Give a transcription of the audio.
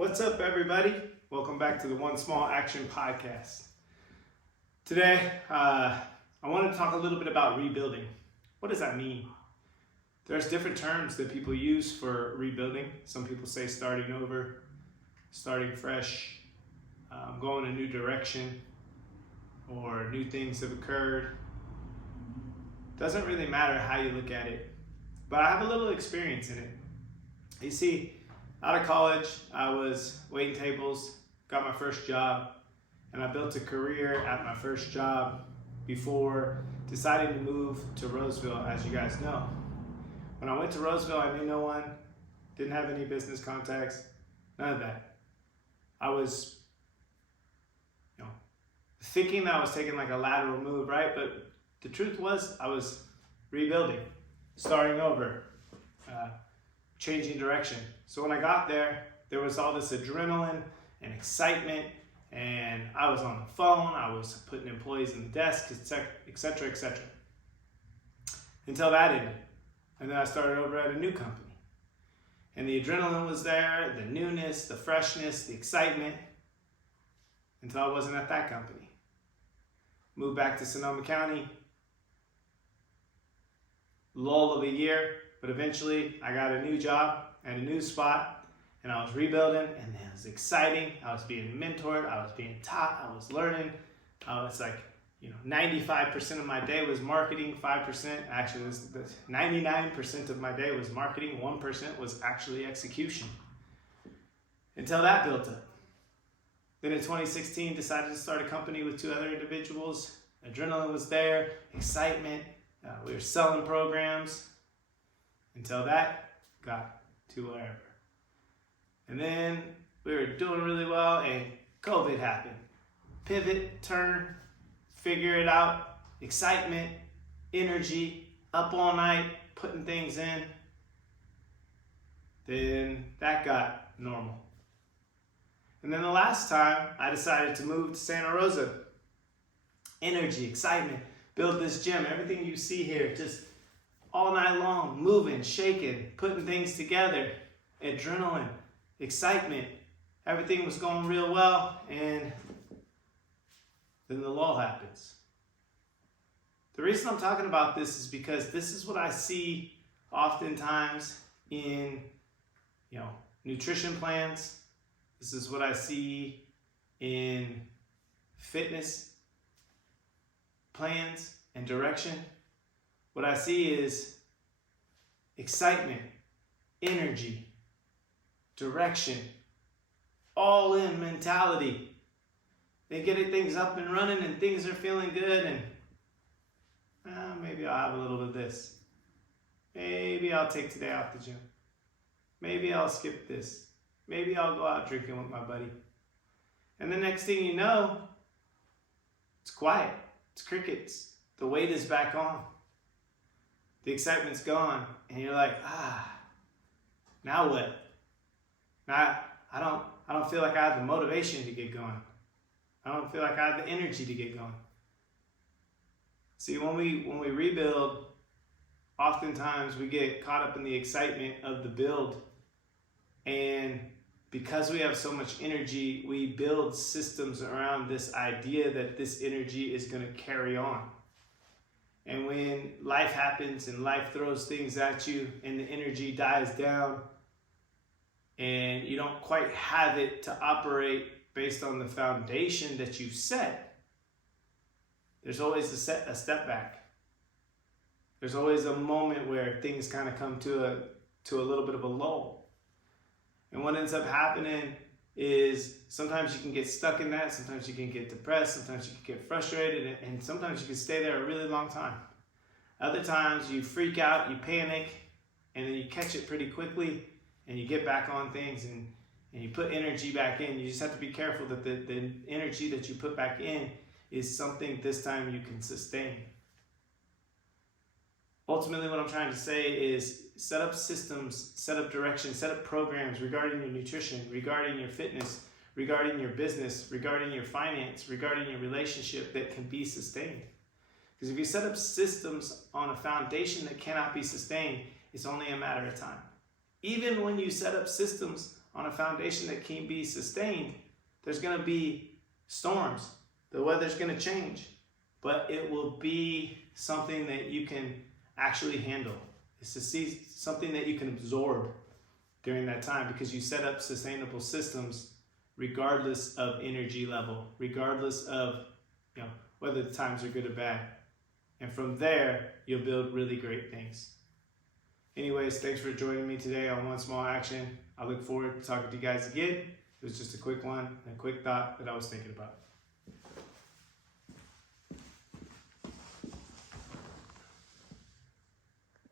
What's up, everybody? Welcome back to the One Small Action Podcast. Today, I want to talk a little bit about rebuilding. What does that mean? There's different terms that people use for rebuilding. Some people say starting over, starting fresh, going a new direction, or new things have occurred. Doesn't really matter how you look at it, but I have a little experience in it. You see, out of college, I was waiting tables, got my first job, and I built a career at my first job before deciding to move to Roseville, as you guys know. When I went to Roseville, I knew no one, didn't have any business contacts, none of that. I was, thinking that I was taking like a lateral move, right? But the truth was I was rebuilding, starting over, changing direction. So when I got there, there was all this adrenaline and excitement, and I was on the phone, I was putting employees in the desk, etc., etc. Until that ended. And then I started over at a new company. And the adrenaline was there, the newness, the freshness, the excitement, until I wasn't at that company. Moved back to Sonoma County, lull of a year, but eventually I got a new job at a new spot, and I was rebuilding, and it was exciting. I was being mentored, I was being taught, I was learning. I was 95% of my day was marketing, 5%, actually 99% of my day was marketing, 1% was actually execution. Until that built up. Then in 2016, decided to start a company with two other individuals. Adrenaline was there, excitement, we were selling programs, until that got to wherever. And then we were doing really well and COVID happened. Pivot, turn, figure it out, excitement, energy, up all night, putting things in. Then that got normal. And then the last time I decided to move to Santa Rosa. Energy, excitement, build this gym, everything you see here, just all night long, moving, shaking, putting things together, adrenaline, excitement. Everything was going real well, and then the lull happens. The reason I'm talking about this is because this is what I see oftentimes in, nutrition plans. This is what I see in fitness plans and direction. What I see is excitement, energy, direction, all in mentality. They get things up and running and things are feeling good, and maybe I'll have a little bit of this. Maybe I'll take today off the gym. Maybe I'll skip this. Maybe I'll go out drinking with my buddy. And the next thing you know, it's quiet. It's crickets. The weight is back on. The excitement's gone, and you're like, now what? Now I don't feel like I have the motivation to get going. I don't feel like I have the energy to get going. See, when we rebuild, oftentimes we get caught up in the excitement of the build, and because we have so much energy, we build systems around this idea that this energy is going to carry on. And when life happens and life throws things at you and the energy dies down and you don't quite have it to operate based on the foundation that you've set, there's always a step back. There's always a moment where things kind of come to a little bit of a lull. And what ends up happening is sometimes you can get stuck in that, sometimes you can get depressed, sometimes you can get frustrated, and sometimes you can stay there a really long time. Other times you freak out, you panic, and then you catch it pretty quickly, and you get back on things, and you put energy back in. You just have to be careful that the energy that you put back in is something this time you can sustain. Ultimately, what I'm trying to say is set up systems, set up direction, set up programs regarding your nutrition, regarding your fitness, regarding your business, regarding your finance, regarding your relationship that can be sustained. Because if you set up systems on a foundation that cannot be sustained, it's only a matter of time. Even when you set up systems on a foundation that can be sustained, there's going to be storms. The weather's going to change, but it will be something that you can actually handle. It's to see something that you can absorb during that time, because you set up sustainable systems regardless of energy level, regardless of whether the times are good or bad. And from there, you'll build really great things. Anyways, thanks for joining me today on One Small Action. I look forward to talking to you guys again. It was just a quick one, a quick thought that I was thinking about.